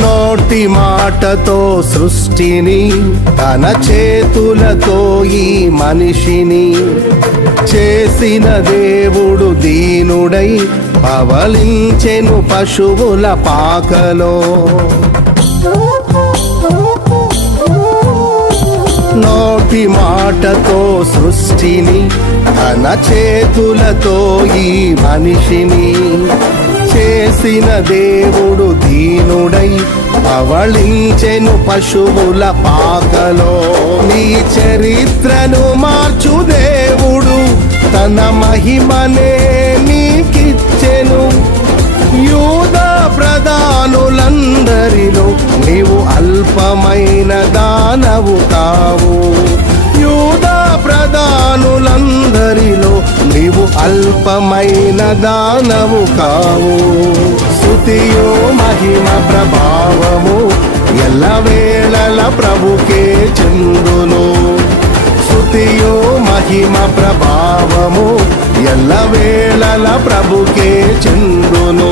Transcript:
నోటి మాటతో సృష్టిని తన చేతులతో ఈ మనిషిని చేసిన దేవుడు దీనుడై పవలించెను పశువుల పాకలో. నోటి మాటతో సృష్టిని తన చేతులతో ఈ మనిషిని చేసిన దేవుడు దీనుడై పవళించెను పశువుల పాకలో. నీ చరిత్రను మార్చు దేవుడు తన మహిమనే నీకిచ్చెను. యూదా ప్రధానులందరిలో నీవు అల్పమైన దానవు కావు. యూదా ప్రధానులందరిలో నీవు అల్పమైన దానవు కావు. స్తుతియో మహిమ ప్రభావము ఎల్లవేళల ప్రభుకే చెందును. స్తుతియో మహిమ ప్రభావము ఎల్లవేళల ప్రభుకే చెందును.